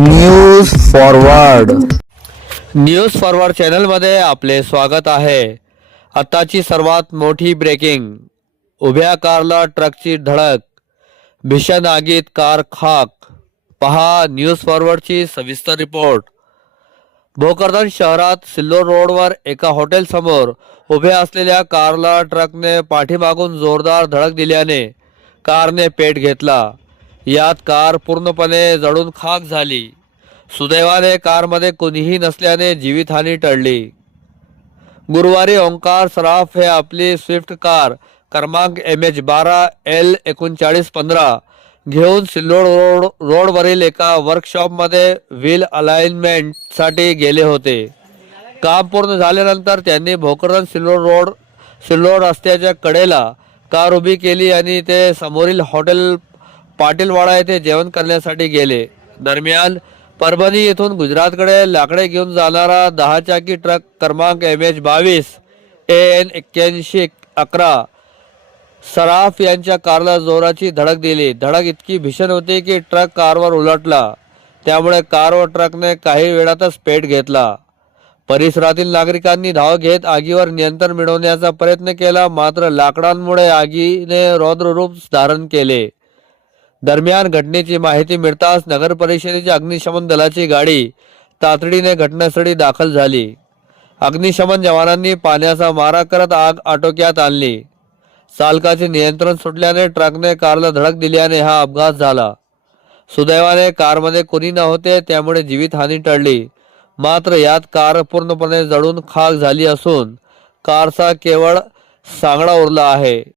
News forward चॅनलमध्ये आपले स्वागत आहे। आताची सर्वात मोठी ब्रेकिंग, उभ्या कारला ट्रकची धडक, भीषण आगीत कार खाक। पहा न्यूज फॉरवर्डची सविस्तर रिपोर्ट। भोकरदन शहरात सिल्लोड रोडवर एका हॉटेल समोर उभ्या असलेल्या कारला ट्रकने पाठीमागून जोरदार धडक दिल्याने कारने पेट घेतला। यात कार पूर्णपणे जळून खाक झाली। सुदैवाने कारमध्ये कोणीही नसल्याने जीवितहानी टळली। गुरुवारी ओंकार सराफ हे आपली स्विफ्ट कार क्रमांक MH12L3915 घेऊन सिल्लोड रोडवरील एका वर्कशॉपमध्ये व्हील अलाइनमेंटसाठी गेले होते। काम पूर्ण झाल्यानंतर त्यांनी भोकरदन सिल्लोड रस्त्याच्या कडेला कार उभी केली आणि ते समोरील हॉटेल पाटीलवाडा येथे जेवण करण्यासाठी गेले। दरम्यान परभणी येथून गुजरातकडे लाकडे घेऊन जाणारा 10 चाकी ट्रक क्रमांक MH22AN8111 सराफ यांच्या कारला जोराची धडक दिली। धडक इतकी भीषण होती की ट्रक कारवर उलटला, त्यामुळे कार व ट्रकने काही वेळातच पेट घेतला। परिसरातील नागरिकांनी धाव घेत आगीवर नियंत्रण मिळवण्याचा प्रयत्न केला, मात्र लाकडांमुळे आगीने रौद्र रूप धारण केले। दरम्यान घटनेची माहिती मिळताच नगर परिषदेच्या अग्निशमन दलाची गाडी तातडीने घटनास्थळी दाखल झाली। अग्निशमन जवानांनी पाण्याचा मारा करत आग आटोक्यात आणली। चालकाचे नियंत्रण सुटल्याने ट्रकने कारला धडक दिल्याने हा अपघात झाला। सुदैवाने कारमध्ये कोणी नव्हते, त्यामुळे जीवितहानी टळली। मात्र यात कार पूर्णपणे जळून खाक झाली असून कारचा केवळ सांगडा उरला आहे।